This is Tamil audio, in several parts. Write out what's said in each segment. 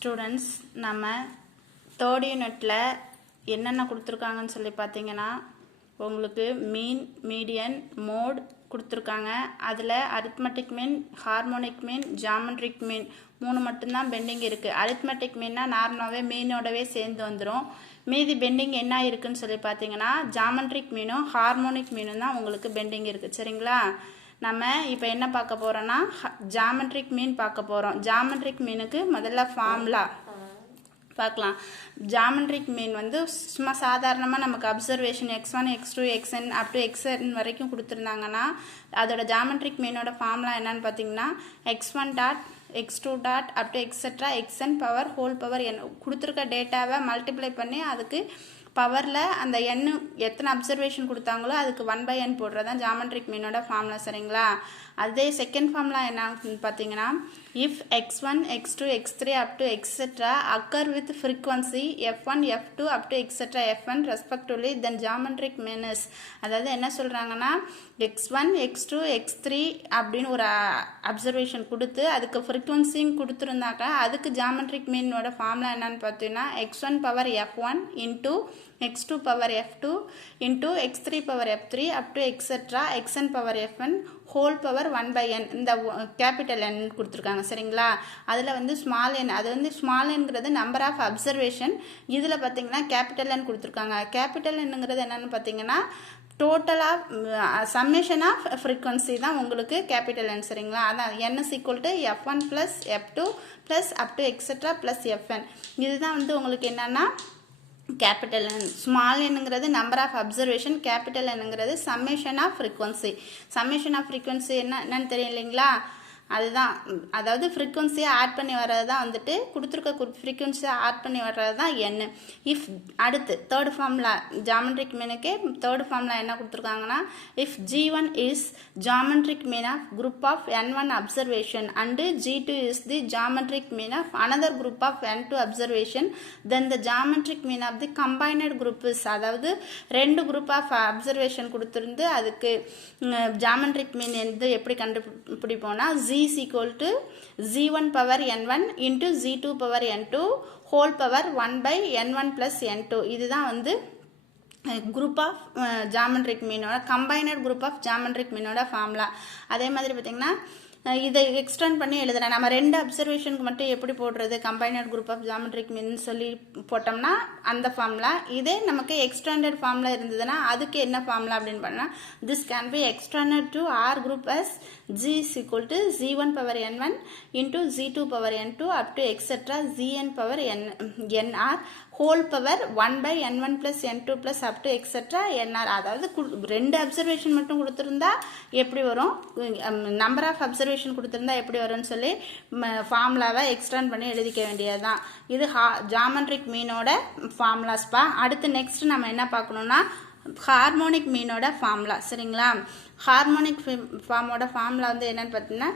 ஸ்டூடெண்ட்ஸ் நம்ம தேர்ட் யூனிட்டில் என்னென்ன கொடுத்துருக்காங்கன்னு சொல்லி பார்த்தீங்கன்னா உங்களுக்கு மீன் மீடியன் மோட் கொடுத்துருக்காங்க. அதில் அரித்மெட்டிக் மீன், ஹார்மோனிக் மீன், ஜாமெட்ரிக் மீன் 3 மட்டும்தான் பெண்டிங் இருக்குது. அரித்மெட்டிக் மீன்னா நார்மலாகவே மீனோடவே சேர்ந்து வந்துடும். மீதி பெண்டிங் என்ன இருக்குதுன்னு சொல்லி பார்த்தீங்கன்னா ஜாமெட்ரிக் மீனும் ஹார்மோனிக் மீனும் தான் உங்களுக்கு பெண்டிங் இருக்குது. சரிங்களா? நம்ம இப்போ என்ன பார்க்க போகிறோன்னா ஜாமெட்ரிக் மீன் பார்க்க போகிறோம். ஜாமெட்ரிக் மீனுக்கு முதல்ல ஃபார்முலா பார்க்கலாம். ஜாமெட்ரிக் மீன் வந்து சும்மா சாதாரணமாக நமக்கு observation x1 x2 xn up to xn வரைக்கும் கொடுத்துருந்தாங்கன்னா அதோட ஜாமெட்ரிக் மீனோட ஃபார்முலா என்னன்னு பார்த்தீங்கன்னா x1 dot x2 dot up to etcetera xn power whole power n கொடுத்துருக்க டேட்டாவை மல்டிப்ளை பண்ணி அதுக்கு பவரில் அந்த n எத்தனை அப்சர்வேஷன் கொடுத்தாங்களோ அதுக்கு 1/n போடுறது தான் ஜாமெட்ரிக் மீனோட ஃபார்முலா. சரிங்களா? அதே செகண்ட் ஃபார்முலா என்ன பார்த்தீங்கன்னா if x1 x2 x3 up to etcetera occur with frequency f1 f2 up to etcetera fn respectively then geometric mean is. அதாவது என்ன சொல்கிறாங்கன்னா x1 x2 x3 அப்படின்னு ஒரு அப்சர்வேஷன் கொடுத்து அதுக்கு ஃப்ரீக்வன்சியும் கொடுத்துருந்தாக்கா அதுக்கு ஜாமெட்ரிக் மீனோட ஃபார்முலா என்னன்னு பார்த்தீங்கன்னா x1 power f1 into x2 power f2 into x3 power f3 up to etcetera xn power fn whole power 1/n. இந்த கேபிட்டல் n கொடுத்துருக்காங்க. சரிங்களா? அதில் வந்து ஸ்மால் n, அது வந்து ஸ்மால் என்கிறது நம்பர் ஆஃப் அப்சர்வேஷன். இதில் பார்த்தீங்கன்னா கேபிட்டல் n கொடுத்துருக்காங்க. கேபிட்டல் என்னங்கிறது என்னென்னு பார்த்தீங்கன்னா total of summation of frequency தான் உங்களுக்கு கேபிட்டல் n. சரிங்களா? அதான் n is equal to f1 plus f2 plus up to etcetera plus fn. இதுதான் வந்து உங்களுக்கு என்னென்னா கேபிட்டல் n. ஸ்மால் என்னங்கிறது நம்பர் ஆஃப் அப்சர்வேஷன், கேபிட்டல் என்னங்கிறது summation of frequency. Summation of frequency என்னன்னு தெரியும் இல்லைங்களா? அதுதான், அதாவது ஃப்ரீக்வன்சியை ஆட் பண்ணி வர்றது தான் வந்துட்டு கொடுத்துருக்க ஃப்ரீக்வன்சியை ஆட் பண்ணி வர்றது தான் n. இஃப் அடுத்து தேர்ட் ஃபார்முலா ஜாமெட்ரிக் மீனுக்கே தேர்ட் ஃபார்முலா என்ன கொடுத்துருக்காங்கன்னா if g1 is geometric mean of group of n1 observation and g2 is the geometric mean of another group of n2 observation then the geometric mean of the combined group is. அதாவது 2 குரூப் ஆஃப் அப்சர்வேஷன் கொடுத்துருந்து அதுக்கு ஜாமெட்ரிக் மீன் வந்து எப்படி கண்டுபிடிப்போம்னா is equal to z1 power n1 into z2 power n2 whole power 1/n1 plus n2. இதுதான் வந்து குரூப் ஆஃப் ஜாமெட்ரிக் மீனோட கம்பைனட் குரூப் ஆஃப் ஜாமெட்ரிக் மீனோட ஃபார்முலா. அதே மாதிரி பார்த்தீங்கன்னா இதை எக்ஸ்டெண்ட் பண்ணி எழுதுறேன். நம்ம 2 அப்சர்வேஷனுக்கு மட்டும் எப்படி போடுறது கம்பைனட் குரூப் ஆஃப் ஜாமெட்ரிக் மீன் சொல்லி போட்டோம்னா அந்த ஃபார்முலா. இதே நமக்கு எக்ஸ்டெண்டட் ஃபார்முலா இருந்ததுன்னா அதுக்கு என்ன ஃபார்முலா அப்படின்னு பண்ணால் this can be extended to our group as g is equal to z1 power n1 into z2 power n2 up to etc zn power nr whole power 1/n1 plus n2 plus up to etc nr. அதாவது 2 அப்சர்வேஷன் மட்டும் கொடுத்துருந்தா எப்படி வரும், நம்பர் ஆஃப் அப்சர்வேஷன் கொடுத்துருந்தா எப்படி வரும்னு சொல்லி ஃபார்முலாவை எக்ஸ்டெண்ட் பண்ணி எழுதிக்க வேண்டியது தான். இது ஜாமெட்ரிக் மீனோட ஃபார்முலாஸ்ப்பா. அடுத்து நெக்ஸ்ட் நம்ம என்ன பார்க்கணுன்னா ஹார்மோனிக் மீனோட ஃபார்முலா. சரிங்களா? ஹார்மோனிக் ஃபார்மோட ஃபார்முலா வந்து என்னன்னு பார்த்தீங்கன்னா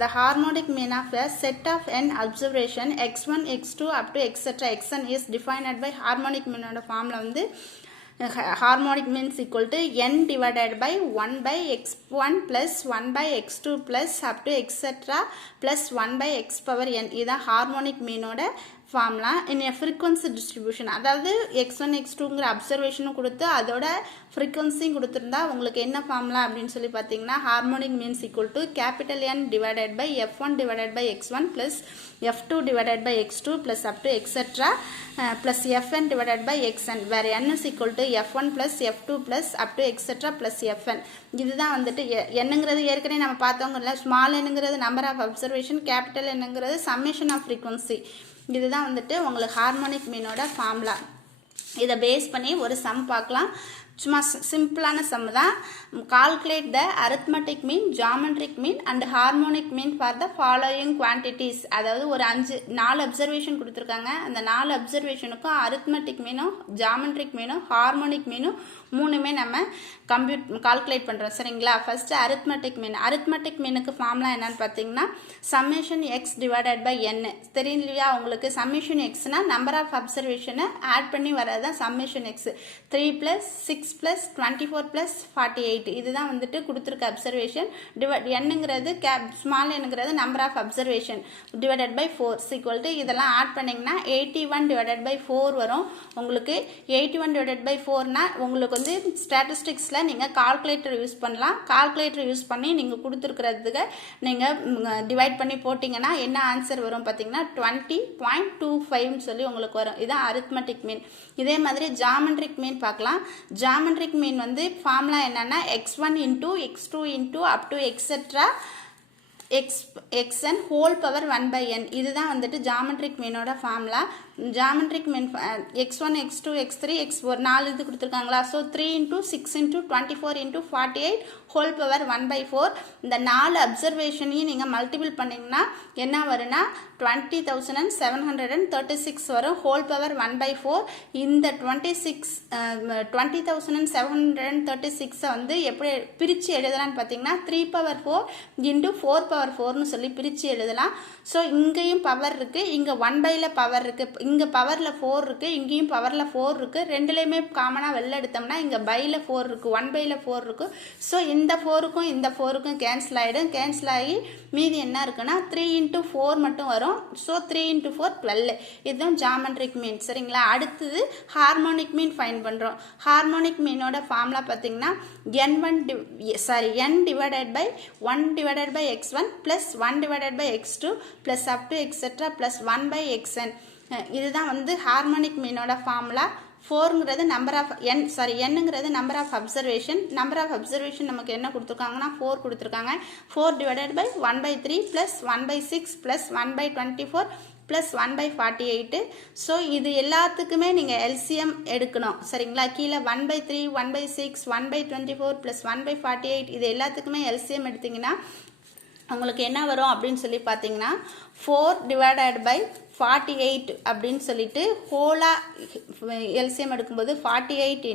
the harmonic mean of a set of n observation x1 x2 up to etc xn is defined by harmonic mean ஓட ஃபார்முலா வந்து harmonic means equal to n divided by 1/x1 plus 1/x2 plus up to etc plus 1/x power n. இதான் ஹார்மோனிக் மீனோட ஃபார்முலா இன் எ ஃப்ரீக்வன்சி டிஸ்ட்ரிபியூஷன். அதாவது x1 x2ங்கிற அப்சர்வேஷனும் கொடுத்து அதோட ஃப்ரீக்வன்சியும் கொடுத்துருந்தா உங்களுக்கு என்ன ஃபார்முலா அப்படின்னு சொல்லி பார்த்தீங்கன்னா harmonic means equal to capital N divided by f1 divided by x1 plus f2 divided by x2 plus up to etcetera plus fn divided by xn வேறு n is equal to f1 plus f2 plus up to etcetera plus fn. இதுதான் வந்துட்டு என்னங்கிறது ஏற்கனவே நம்ம பார்த்தவங்கல்ல ஸ்மால் என்னங்கிறது நம்பர் ஆஃப் அப்சர்வேஷன், கேபிட்டல் என்னங்கிறது சம்மேஷன் ஆஃப் ஃப்ரீக்வன்சி. இதுதான் வந்துட்டு உங்களுக்கு ஹார்மோனிக் மீனோட ஃபார்முலா. இதை பேஸ் பண்ணி ஒரு சம் பார்க்கலாம். சும்மா சிம்பிளான சம் தான். Calculate the arithmetic mean, geometric mean and harmonic mean for the following quantities. அதாவது ஒரு 4 அப்சர்வேஷன் கொடுத்துருக்காங்க. அந்த 4 அப்சர்வேஷனுக்கும் அரித்மெட்டிக் மீனும் ஜாமெட்ரிக் மீனும் ஹார்மோனிக் மீனும் மூணுமே நம்ம கால்குலேட் பண்ணுறோம் சரிங்களா. ஃபஸ்ட்டு அரித்மெட்டிக் மீன். அரித்மெட்டிக் மீனுக்கு ஃபார்முலா என்னன்னு பார்த்தீங்கன்னா சம்மேஷன் எக்ஸ் டிவைடட் பை என். தெரியும் இல்லையா உங்களுக்கு? சம்மேஷன் எக்ஸ்னால் நம்பர் ஆஃப் அப்சர்வேஷனை ஆட் பண்ணி வர்றது தான் சம்மேஷன் எக்ஸ். 3 + 6 + 24 + 48 இதுதான் வந்துட்டு கொடுத்துருக்க அப்சர்வேஷன். என்னங்கிறது ஸ்மால் என்னங்கிறது number of observation divided by 4 இதெல்லாம் ஆட் பண்ணிங்கன்னா 81 டிவைடட் பை 4 வரும் உங்களுக்கு. 81 டிவைடட் பை 4னா உங்களுக்கு வந்து ஸ்டாட்டிஸ்டிக்ஸில் நீங்கள் கால்குலேட்டர் யூஸ் பண்ணலாம். கால்குலேட்டர் யூஸ் பண்ணி நீங்கள் கொடுத்துருக்கிறதுக்கு நீங்கள் டிவைட் பண்ணி போட்டிங்கன்னா என்ன ஆன்சர் வரும் பார்த்தீங்கன்னா 20.25 சொல்லி உங்களுக்கு வரும். இதுதான் அரித்மெட்டிக் மீன். இதே மாதிரி ஜாமெட்ரிக் மீன் பார்க்கலாம். ஜாமெட்ரிக் மீன் வந்து ஃபார்முலா என்னன்னா x1 × x2 × up to etc xn whole power 1/n. இதுதான் வந்துட்டு ஜாமெட்ரிக் மீனோட ஃபார்முலா. ஜாமெட்ரிக் மீன் x1 x2 x3 x4 4 இது கொடுத்துருக்காங்களா. So 3 × 6 × 24 × 48 whole power 1/4. இந்த 4 அப்சர்வேஷனையும் நீங்கள் மல்டிபிள் பண்ணிங்கன்னா என்ன வரும்னா 20,736 வரும். Whole power 1/4. இந்த 20,736 வந்து எப்படி பிரித்து எழுதலான்னு பார்த்தீங்கன்னா 3/4 × 4/4ன்னு சொல்லி பிரித்து எழுதலாம். ஸோ இங்கேயும் பவர் இருக்குது, இங்கே 1/ல பவர் இருக்குது, இங்கே பவரில் 4 இருக்குது, இங்கேயும் பவரில் 4 இருக்குது. ரெண்டுலேயுமே காமனாக வெளில எடுத்தோம்னா இங்கே பையில் 4 இருக்குது, 1/ல 4 இருக்குது. ஸோ இந்த 4க்கும் இந்த 4க்கும் கேன்சல் ஆகிடும். கேன்சல் ஆகி மீதி என்ன இருக்குன்னா 3 × 4 மட்டும் வரும். ஸோ 3 × 4 12. இதுதான் ஜாமெட்ரிக் மீன் சரிங்களா. அடுத்தது ஹார்மோனிக் மீன் ஃபைன் பண்ணுறோம். ஹார்மோனிக் மீனோட ஃபார்முலா பார்த்தீங்கன்னா n divided by 1 divided by x1 + 1 divided by x2 + up to etc + 1/xn. இதுதான் வந்து ஹார்மோனிக் மீனோட ஃபார்முலா. 4ங்கிறது நம்பர் ஆஃப் என்னங்கிறது number of observation. Number of observation நமக்கு என்ன கொடுத்துருக்காங்கன்னா 4 கொடுத்துருக்காங்க. 4 டிவைடட் பை 1/3 + 1/6 + 1/24 + 1/48. ஸோ இது எல்லாத்துக்குமே நீங்கள் எல்சிஎம் எடுக்கணும் சரிங்களா. கீழே 1/3 1/6 1/24 + 1/48 இது எல்லாத்துக்குமே எல்சிஎம் எடுத்திங்கன்னா உங்களுக்கு என்ன வரும் அப்படின்னு சொல்லி பார்த்தீங்கன்னா 4 டிவைடட் பை 48 அப்படின்னு சொல்லிட்டு ஹோலாக எல்சிஎம் எடுக்கும்போது 48 ×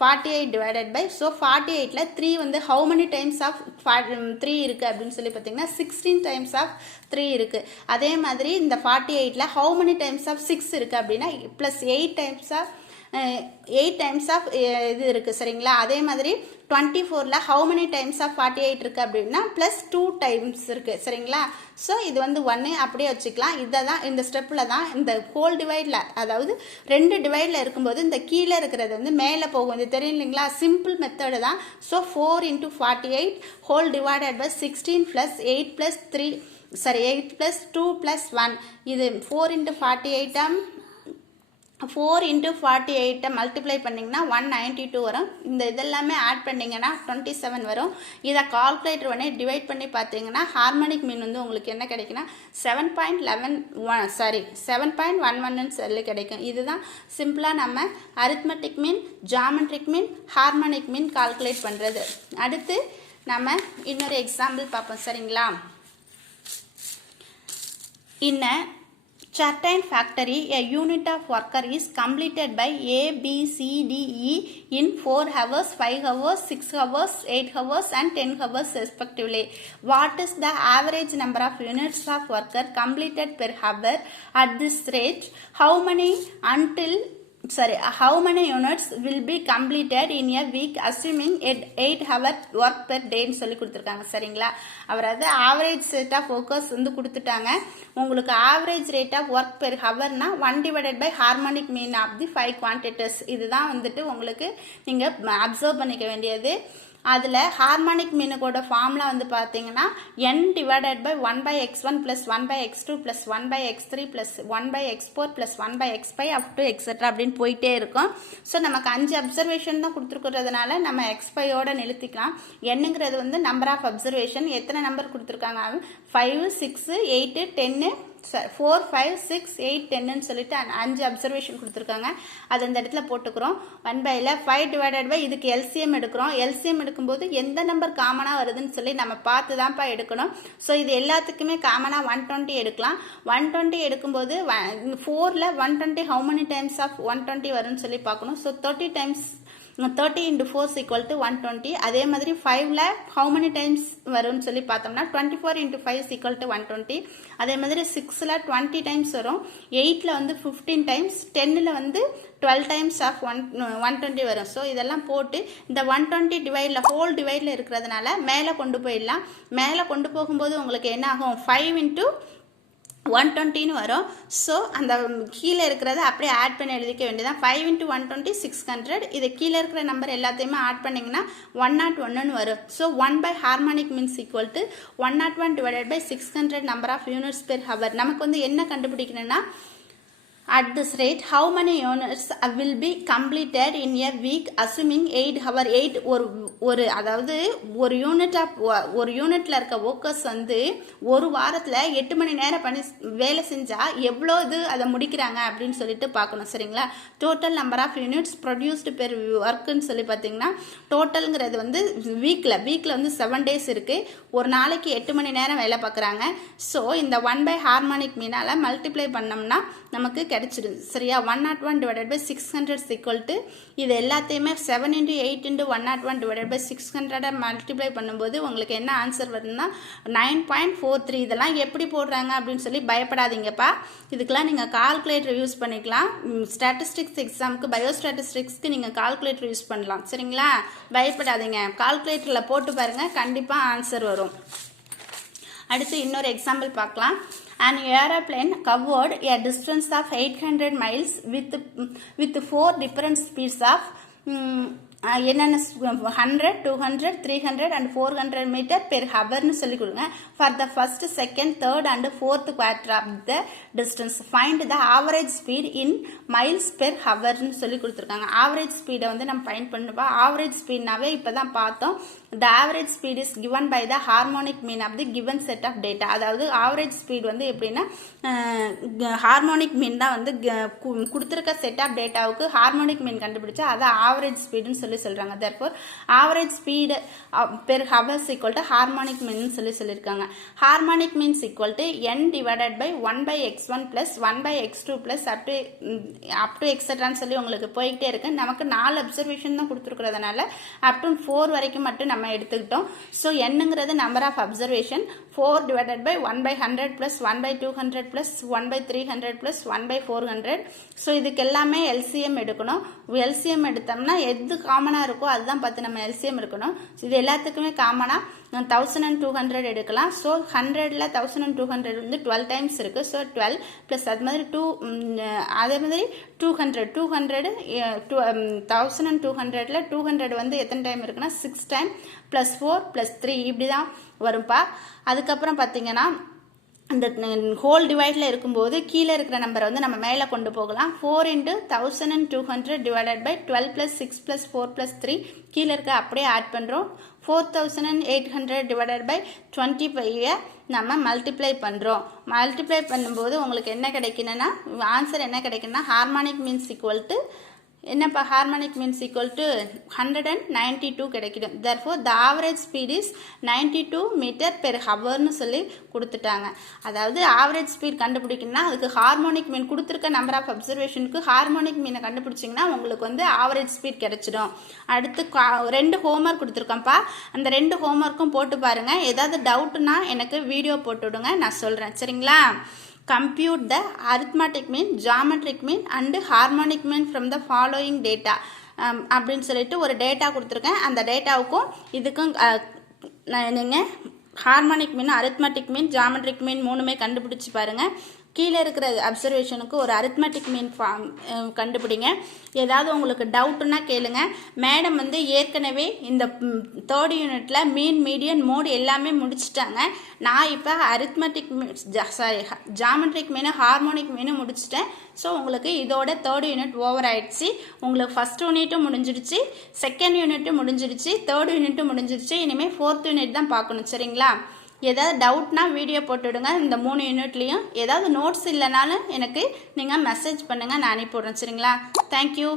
48 டிவைடட் பை. ஸோ 48ல் 3 வந்து ஹவு மெனி டைம்ஸ் ஆஃப் 3 இருக்குது அப்படின்னு சொல்லி பார்த்தீங்கன்னா 16 டைம்ஸ் ஆஃப் 3 இருக்குது. அதே மாதிரி இந்த 48ல் ஹவு மெனி டைம்ஸ் ஆஃப் 6 இருக்குது அப்படின்னா +8 டைம்ஸ் ஆஃப் 8 டைம்ஸ் ஆஃப் இது இருக்குது சரிங்களா. அதே மாதிரி 24ல் ஹவு மெனி டைம்ஸ் ஆஃப் 48 இருக்குது அப்படின்னா +2 டைம்ஸ் இருக்குது சரிங்களா. ஸோ இது வந்து 1 அப்படியே வச்சுக்கலாம். இதை தான் இந்த ஸ்டெப்பில் தான் இந்த ஹோல் டிவைடில், அதாவது 2 டிவைடில் இருக்கும்போது இந்த கீழே இருக்கிறது வந்து மேலே போகும். இது தெரியும் இல்லைங்களா, சிம்பிள் மெத்தடு தான். So 4 × 48 whole divided by 16 + 8 + 3 8 + 2 + 1. இது 4 × 48 4 × 48 மல்டிப்ளை பண்ணிங்கன்னா 192 வரும். இந்த இதெல்லாமே ஆட் பண்ணிங்கன்னா 27 வரும். இதை கால்குலேட்டர் பண்ணி டிவைட் பண்ணி பார்த்தீங்கன்னா ஹார்மோனிக் மீன் வந்து உங்களுக்கு என்ன கிடைக்குன்னா 7.11 சொல்லி கிடைக்கும். இதுதான் சிம்பிளாக நம்ம அரித்மெட்டிக் மீன், ஜாமெட்ரிக் மீன், ஹார்மோனிக் மீன் கால்குலேட் பண்ணுறது. அடுத்து நம்ம இன்னொரு எக்ஸாம்பிள் பார்ப்போம் சரிங்களா. In a certain factory, a unit of worker is completed by A, B, C, D, E in 4 hours, 5 hours, 6 hours, 8 hours and 10 hours respectively. What is the average number of units of worker completed per hour at this rate? How many units will be completed in a week assuming 8 hour work per day ன்னு சொல்லி கொடுத்துருக்காங்க சரிங்களா. அதாவது ஆவரேஜ் செட் ஆஃப் ஒர்க்கர்ஸ் வந்து கொடுத்துட்டாங்க. உங்களுக்கு average rate of work per ஹவர்னா 1 divided by harmonic mean of the 5 quantities. இதுதான் வந்துட்டு உங்களுக்கு நீங்கள் அப்சர்வ் பண்ணிக்க வேண்டியது. அதில் ஹார்மோனிக் மீனுக்கோட ஃபார்முலா வந்து பார்த்தீங்கன்னா n divided by 1/x1 + 1/x2 + 1/x3 + 1/x4 + 1/x5 up to etc அப்படின்னு போயிட்டே இருக்கும். ஸோ நமக்கு 5 அப்சர்வேஷன் தான் கொடுத்துருக்கிறதுனால நம்ம x5யோட நிறுத்திக்கலாம். என்னங்கிறது வந்து நம்பர் ஆஃப் அப்சர்வேஷன். எத்தனை நம்பர் கொடுத்துருக்காங்க 5 6 8 10 4 5 6 8 10ன்னு சொல்லிட்டு 5 அப்சர்வேஷன் கொடுத்துருக்காங்க. அது அந்த இடத்துல போட்டுக்கிறோம். 1/ல 5 டிவைடட் பை இதுக்கு எல்சிஎம் எடுக்கிறோம். எல்சிஎம் எடுக்கும்போது எந்த நம்பர் காமனாக வருதுன்னு சொல்லி நம்ம பார்த்து தான்ப்பா எடுக்கணும். ஸோ இது எல்லாத்துக்குமே காமனாக 120 எடுக்கலாம். 120 எடுக்கும்போது 4ல் 120 ஹவு மெனி டைம்ஸ் ஆஃப் 120 வரும்னு சொல்லி பார்க்கணும். So 30 times 30 into 4 is equal to 120. அதே மாதிரி 5ல how many times வரும்னு சொல்லி பார்த்தோம்னா 24 into 5 is equal to 120. அதே மாதிரி 6ல 20 times வரும், 8ல வந்து 15 times, 10ல வந்து 12 times of 120 வரும். ஸோ இதெல்லாம் போட்டு இந்த 120 டிவைடில் ஹோல் டிவைடில் இருக்கிறதுனால மேலே கொண்டு போயிடலாம். மேலே கொண்டு போகும்போது உங்களுக்கு என்ன ஆகும், 5 into 120 வரும். ஸோ அந்த கீழே இருக்கிறத அப்படியே ஆட் பண்ணி எழுதிக்க வேண்டியதான். 5 into 120 600. இது கீழே இருக்கிற நம்பர் எல்லாத்தையுமே ஆட் பண்ணிங்கன்னா 101 வரும். So 1 by harmonic means equal to 101 divided by 600 number of units per hour. நமக்கு வந்து என்ன கண்டுபிடிக்கணும்னா, at this rate how many units will be completed in a week assuming 8 hour 8 ஒரு அதாவது ஒரு யூனிட்ல இருக்க ஒர்க்கர்ஸ் வந்து ஒரு வாரத்தில் 8 மணி நேரம் பண்ணி வேலை செஞ்சால் எவ்வளோ இது அதை முடிக்கிறாங்க அப்படின்னு சொல்லிட்டு பார்க்கணும். சரிங்களா? Total number of units produced per ஒர்க்குன்னு சொல்லி பார்த்தீங்கன்னா டோட்டலுங்கிறது வந்து வீக்கில் வந்து 7 days இருக்குது. ஒரு நாளைக்கு 8 மணி நேரம் வேலை பார்க்குறாங்க. ஸோ இந்த 1 by harmonic மீனால் மல்டிப்ளை பண்ணோம்னா நமக்கு கிடைச்சிடும். சரியா? 101 divided by 600 is equal to இது எல்லாத்தையுமே 7 into 8 into 101 divided by 600 multiply பண்ணும்போது உங்களுக்கு என்ன ஆன்சர் வருதுன்னா 9.43. இதெல்லாம் எப்படி போடுறாங்க அப்படின்னு சொல்லி பயப்படாதீங்கப்பா. இதுக்கெல்லாம் நீங்கள் கால்குலேட்டர் யூஸ் பண்ணிக்கலாம். ஸ்டாட்டிஸ்டிக்ஸ் எக்ஸாமுக்கு பயோஸ்டாட்டிஸ்டிக்ஸ்க்கு நீங்கள் கால்குலேட்டர் யூஸ் பண்ணலாம். சரிங்களா? பயப்படாதீங்க, கால்குலேட்டரில் போட்டு பாருங்கள், கண்டிப்பாக ஆன்சர் வரும். அடுத்து இன்னொரு எக்ஸாம்பிள் பார்க்கலாம். An airplane covered a distance of 800 miles with 4 different speeds of என்னென்ன 100, 200, 300 and 400 meter per hourனு சொல்லி கொடுங்க. For the first, second, third and fourth quarter of the distance find the average speed in miles per hourனு சொல்லி கொடுத்துருக்காங்க. ஆவரேஜ் ஸ்பீடை வந்து நம்ம ஃபைண்ட் பண்ணுவோம். ஆவரேஜ் ஸ்பீட்னாவே இப்போ தான் பார்த்தோம். The average speed is given by the harmonic mean of the given set of data. அதாவது ஆவரேஜ் ஸ்பீட் வந்து எப்படின்னா ஹார்மோனிக் மீன் தான் வந்து கொடுத்துருக்க செட் ஆஃப் டேட்டாவுக்கு ஹார்மோனிக் மீன் கண்டுபிடிச்சா அதை ஆவரேஜ் ஸ்பீடுன்னு சொல்லி சொல்கிறாங்க. therefore average speed per hours equal to harmonic mean சொல்லி சொல்லியிருக்காங்க. Harmonic means equal to n divided by 1 by x1 plus 1 by x2 plus up to எக்ஸட்ரான்னு சொல்லி உங்களுக்கு போய்கிட்டே இருக்கு. நமக்கு 4 அப்சர்வேஷன் தான் கொடுத்துருக்கிறதுனால up to 4 வரைக்கும் மட்டும் நம்ம எடுத்துக்கிட்டோம். ஸோ என்னங்கிறது number of observation 4 divided by 1 by 100 plus 1 by 200 plus 1 by 300 plus 1 by 400. So இதுக்கு எல்லாமே எல்சிஎம் எடுக்கணும். எல்சிஎம் எடுத்தோம்னா எது காமனாக இருக்கோ அதுதான் பார்த்து நம்ம எல்சிஎம் எடுக்கணும். இது எல்லாத்துக்குமே காமனாக 1200 எடுக்கலாம். ஸோ 100ல் 1200 வந்து 12 டைம்ஸ் இருக்குது. ஸோ 12 ப்ளஸ் அது மாதிரி அதே மாதிரி 200 1200ல் 200 வந்து எத்தனை டைம் இருக்குன்னா 6 டைம் ப்ளஸ் 4 ப்ளஸ் 3 இப்படி தான் வரும்பா. அதுக்கப்புறம் பார்த்தீங்கன்னா இந்த ஹோல் டிவைடில் இருக்கும்போது கீழே இருக்கிற நம்பரை வந்து நம்ம மேலே கொண்டு போகலாம். 4 into 1200 டிவைடட் பை 12 + 6 + 4 + 3 கீழே இருக்க அப்படியே ஆட் பண்ணுறோம். 4800 டிவைடட் பை 25 நம்ம மல்டிப்ளை பண்ணுறோம். மல்டிப்ளை பண்ணும்போது உங்களுக்கு என்ன கிடைக்கணும்னா ஆன்சர் என்ன கிடைக்குன்னா ஹார்மோனிக் மீன்ஸ் ஈக்குவல் டு என்னப்பா harmonic means equal to 192 கிடைக்கிடும். therefore the average speed is 92 meter per hourனு சொல்லி கொடுத்துட்டாங்க. அதாவது ஆவரேஜ் ஸ்பீட் கண்டுபிடிக்கணும்னா அதுக்கு ஹார்மோனிக் மீன் கொடுத்துருக்க நம்பர் ஆஃப் அப்சர்வேஷனுக்கு ஹார்மோனிக் மீனை கண்டுபிடிச்சிங்கன்னா உங்களுக்கு வந்து ஆவரேஜ் ஸ்பீட் கிடைச்சிடும். அடுத்து 2 ஹோம்ஒர்க் கொடுத்துருக்கோம்ப்பா. அந்த 2 ஹோம்ஒர்க்கும் போட்டு பாருங்கள். ஏதாவது டவுட்னா எனக்கு வீடியோ போட்டு விடுங்க, நான் சொல்கிறேன். சரிங்களா? compute the arithmetic mean, geometric mean and harmonic mean from the following data அப்படின்னு சொல்லிட்டு ஒரு டேட்டா கொடுத்துருக்கேன். அந்த டேட்டாவுக்கும் இதுக்கும் நீங்கள் ஹார்மோனிக் மீன், அரித்மெட்டிக் மீன், ஜாமெட்ரிக் மீன் மூணுமே கண்டுபிடிச்சி பாருங்கள். கீழே இருக்கிற அப்சர்வேஷனுக்கு ஒரு அரித்மெட்டிக் மீன் கண்டுபிடிங்க. ஏதாவது உங்களுக்கு டவுட்டுன்னா கேளுங்க. மேடம் வந்து ஏற்கனவே இந்த 3rd யூனிட்டில் மீன், மீடியன், மோட் எல்லாமே முடிச்சிட்டாங்க. நான் இப்போ அரித்மெட்டிக் ஜாமெட்ரிக் மீன், ஹார்மோனிக் மீன் முடிச்சிட்டேன். ஸோ உங்களுக்கு இதோட 3rd யூனிட் ஓவர் ஆயிடுச்சு. உங்களுக்கு 1st யூனிட்டும் முடிஞ்சிடுச்சு, 2nd யூனிட்டும் முடிஞ்சிடுச்சு, 3rd யூனிட்டும் முடிஞ்சிடுச்சு. இனிமேல் 4th யூனிட் தான் பார்க்கணும். சரிங்களா? ஏதாவது டவுட்னா வீடியோ போட்டுவிடுங்க. இந்த 3 யூனிட்லேயும் ஏதாவது நோட்ஸ் இல்லைனாலும் எனக்கு நீங்கள் மெசேஜ் பண்ணுங்கள், நான் அனுப்பிவிட்றேன். சரிங்களா? தேங்க்யூ.